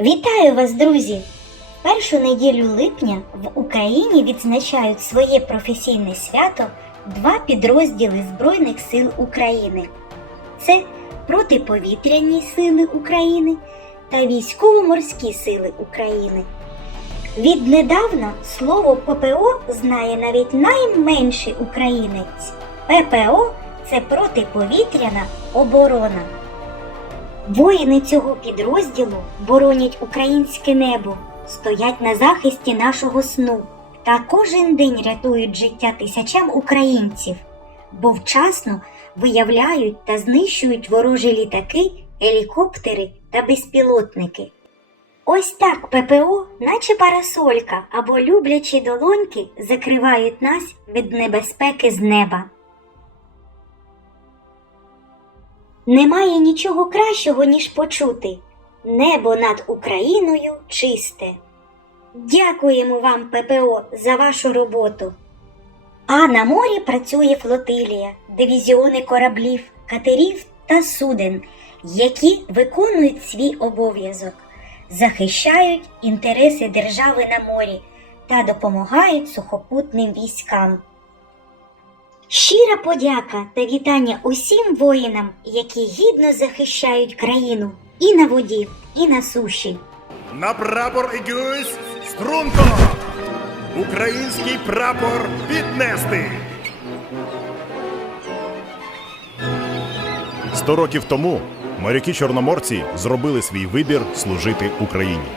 Вітаю вас, друзі! Першу неділю липня в Україні відзначають своє професійне свято два підрозділи Збройних сил України. Це протиповітряні сили України та військово-морські сили України. Віднедавна слово ППО знає навіть найменший українець. ППО це протиповітряна оборона. Воїни цього підрозділу боронять українське небо, стоять на захисті нашого сну та кожен день рятують життя тисячам українців, бо вчасно виявляють та знищують ворожі літаки, гелікоптери та безпілотники. Ось так ППО, наче парасолька або люблячі долоньки, закривають нас від небезпеки з неба. Немає нічого кращого, ніж почути небо над Україною чисте. Дякуємо вам, ППО, за вашу роботу. А на морі працює флотилія, дивізіони кораблів, катерів та суден, які виконують свій обов'язок, захищають інтереси держави на морі та допомагають сухопутним військам. Щира подяка та вітання усім воїнам, які гідно захищають країну і на воді, і на суші. На прапор Егюсь струнко! Український прапор піднести! Сто років тому моряки чорноморці зробили свій вибір служити Україні.